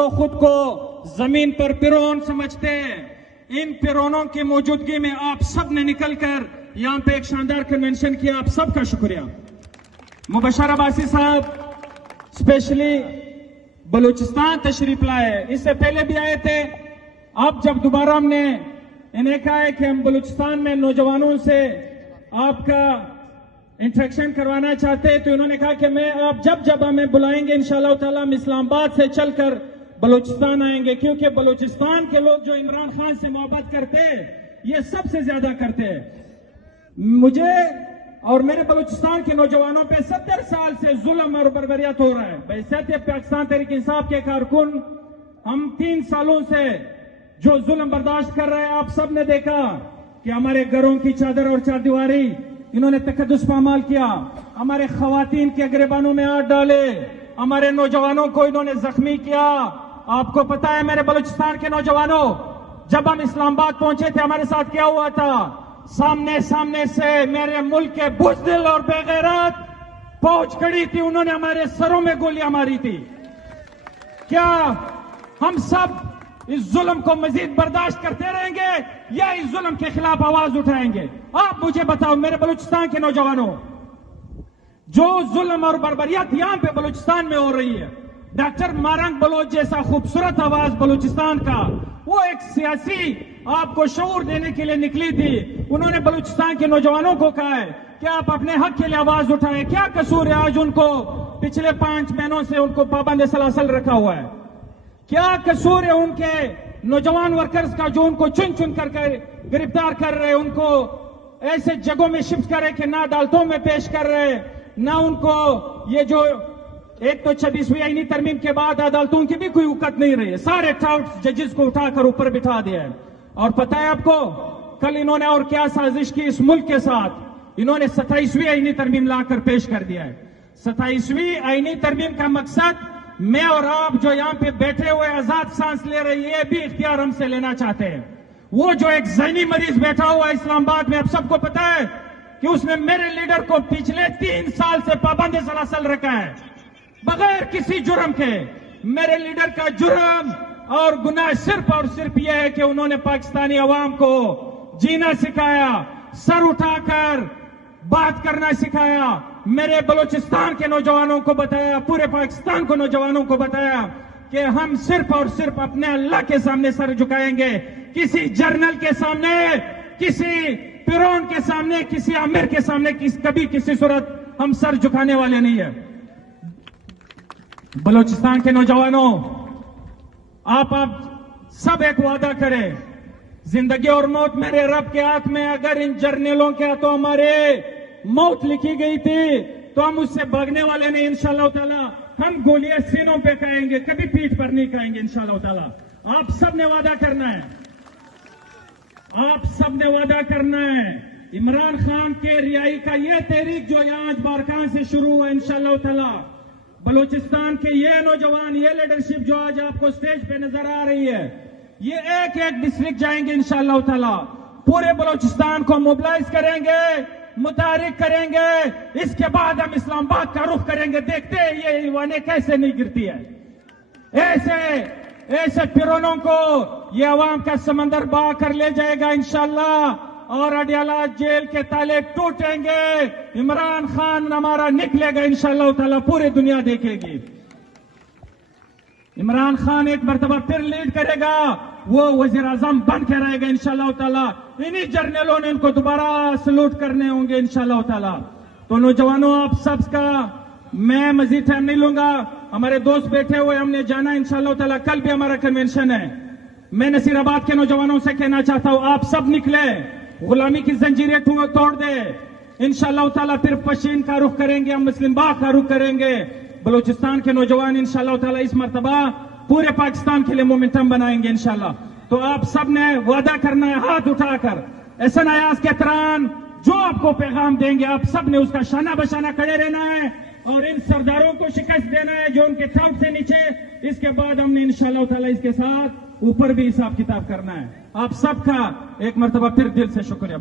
جو خود کو زمین پر پیرون سمجھتے ہیں، ان پیرونوں کی موجودگی میں آپ سب نے نکل کر یہاں پہ ایک شاندار کنونشن کیا. آپ سب کا شکریہ. مبشر عباسی صاحب اسپیشلی بلوچستان تشریف لائے، اس سے پہلے بھی آئے تھے. اب جب دوبارہ ہم نے انہیں کہا ہے کہ ہم بلوچستان میں نوجوانوں سے آپ کا انٹریکشن کروانا چاہتے ہیں، تو انہوں نے کہا کہ آپ جب ہمیں بلائیں گے انشاءاللہ تعالی ہم اسلام آباد سے چل کر بلوچستان آئیں گے، کیونکہ بلوچستان کے لوگ جو عمران خان سے محبت کرتے ہیں یہ سب سے زیادہ کرتے ہیں. مجھے اور میرے بلوچستان کے نوجوانوں پہ 70 سال سے ظلم اور بربریت ہو رہا ہے. بحیثیت پاکستان تحریک انصاف کے کارکن ہم 3 سالوں سے جو ظلم برداشت کر رہے ہیں. آپ سب نے دیکھا کہ ہمارے گھروں کی چادر اور چاردیواری انہوں نے تقدس پامال کیا، ہمارے خواتین کے گریبانوں میں ہاتھ ڈالے، ہمارے نوجوانوں کو انہوں نے زخمی کیا. آپ کو پتا ہے میرے بلوچستان کے نوجوانوں، جب ہم اسلام آباد پہنچے تھے ہمارے ساتھ کیا ہوا تھا؟ سامنے سے میرے ملک کے بزدل اور بے غیرت فوج کھڑی تھی، انہوں نے ہمارے سروں میں گولیاں ماری تھی. کیا ہم سب اس ظلم کو مزید برداشت کرتے رہیں گے یا اس ظلم کے خلاف آواز اٹھائیں گے؟ آپ مجھے بتاؤ میرے بلوچستان کے نوجوانوں، جو ظلم اور بربریت یہاں پہ بلوچستان میں ہو رہی ہے. ڈاکٹر مارنگ بلوچ جیسا خوبصورت آواز بلوچستان کا، وہ ایک سیاسی آپ کو شعور دینے کے لیے نکلی تھی. انہوں نے بلوچستان کے نوجوانوں کو کہا ہے کہ آپ اپنے حق کے لیے آواز اٹھائیں. کیا قصور ہے آج ان کو پچھلے 5 مہینوں سے ان کو پابند سلاسل رکھا ہوا ہے؟ کیا قصور ہے ان کے نوجوان ورکرز کا جو ان کو چن کر گرفتار کر رہے، ان کو ایسے جگہوں میں شفٹ کر رہے کہ نہ عدالتوں میں پیش کر رہے، نہ ان کو یہ جو ایک تو 26ویں آئینی ترمیم کے بعد عدالتوں کی بھی کوئی وقت نہیں رہی ہے، سارے ٹاؤٹ ججز کو اٹھا کر اوپر بٹھا دیا ہے. اور پتہ ہے آپ کو کل انہوں نے اور کیا سازش کی اس ملک کے ساتھ؟ انہوں نے 27ویں آئینی ترمیم لا کر پیش کر دیا ہے. 27ویں آئینی ترمیم کا مقصد میں اور آپ جو یہاں پہ بیٹھے ہوئے آزاد سانس لے رہے یہ بھی اختیار ہم سے لینا چاہتے ہیں. وہ جو ایک ذہنی مریض بیٹھا ہوا ہے اسلام آباد میں، آپ سب کو پتا ہے کہ اس نے میرے لیڈر کو پچھلے 3 سال سے پابند سلاسل رکھا ہے بغیر کسی جرم کے. میرے لیڈر کا جرم اور گناہ صرف اور صرف یہ ہے کہ انہوں نے پاکستانی عوام کو جینا سکھایا، سر اٹھا کر بات کرنا سکھایا. میرے بلوچستان کے نوجوانوں کو بتایا، پورے پاکستان کو نوجوانوں کو بتایا کہ ہم صرف اور صرف اپنے اللہ کے سامنے سر جھکائیں گے، کسی جرنل کے سامنے، کسی پیرون کے سامنے، کسی امیر کے سامنے کبھی کسی صورت ہم سر جھکانے والے نہیں ہیں. بلوچستان کے نوجوانوں، آپ اب سب ایک وعدہ کریں، زندگی اور موت میرے رب کے ہاتھ میں. اگر ان جرنیلوں کے ہاتھوں ہمارے موت لکھی گئی تھی تو ہم اس سے بھاگنے والے نہیں. انشاءاللہ تعالی ہم گولیاں سینوں پہ کھائیں گے، کبھی پیٹھ پر نہیں کھائیں گے انشاءاللہ تعالی. آپ سب نے وعدہ کرنا ہے، آپ سب نے وعدہ کرنا ہے. عمران خان کے رہائی کا یہ تحریک جو یہاں آج بارکان سے شروع ہوا انشاءاللہ تعالی، بلوچستان کے یہ نوجوان، یہ لیڈرشپ جو آج آپ کو سٹیج پہ نظر آ رہی ہے، یہ ایک ڈسٹرکٹ جائیں گے انشاءاللہ تعالی، پورے بلوچستان کو موبلائز کریں گے، متحرک کریں گے. اس کے بعد ہم اسلام آباد کا رخ کریں گے. دیکھتے ہیں یہ ایوانیں کیسے نہیں گرتی ہے. ایسے پیرونوں کو یہ عوام کا سمندر بہا کر لے جائے گا انشاءاللہ، اور اڈیالہ جیل کے تالے ٹوٹیں گے. عمران خان ہمارا نکلے گا انشاءاللہ تعالی، پوری دنیا دیکھے گی. عمران خان ایک مرتبہ پھر لیڈ کرے گا، وہ وزیر اعظم بن کے رہے گا انشاءاللہ تعالی. انہی جرنیلوں نے ان کو دوبارہ سلوٹ کرنے ہوں گے انشاءاللہ تعالی. تو نوجوانوں، آپ سب کا میں مزید ٹائم نہیں لوں گا. ہمارے دوست بیٹھے ہوئے، ہم نے جانا انشاءاللہ تعالی. کل بھی ہمارا کنونشن ہے. میں نصیر آباد کے نوجوانوں سے کہنا چاہتا ہوں، آپ سب نکلے، غلامی کی زنجیریں توڑ دے. انشاءاللہ تعالی پھر پشین کا رخ کریں گے، ہم مسلم باغ کا رخ کریں گے. بلوچستان کے نوجوان انشاءاللہ تعالی اس مرتبہ پورے پاکستان کے لیے مومنٹم بنائیں گے انشاءاللہ. تو آپ سب نے وعدہ کرنا ہے ہاتھ اٹھا کر، احسن ایاز کے تران جو آپ کو پیغام دیں گے آپ سب نے اس کا شانہ بشانہ کھڑے رہنا ہے اور ان سرداروں کو شکست دینا ہے جو ان کے ٹھاٹ سے نیچے. اس کے بعد ہم نے انشاءاللہ تعالی اس کے ساتھ اوپر بھی حساب کتاب کرنا ہے. آپ سب کا ایک مرتبہ پھر دل سے شکریہ.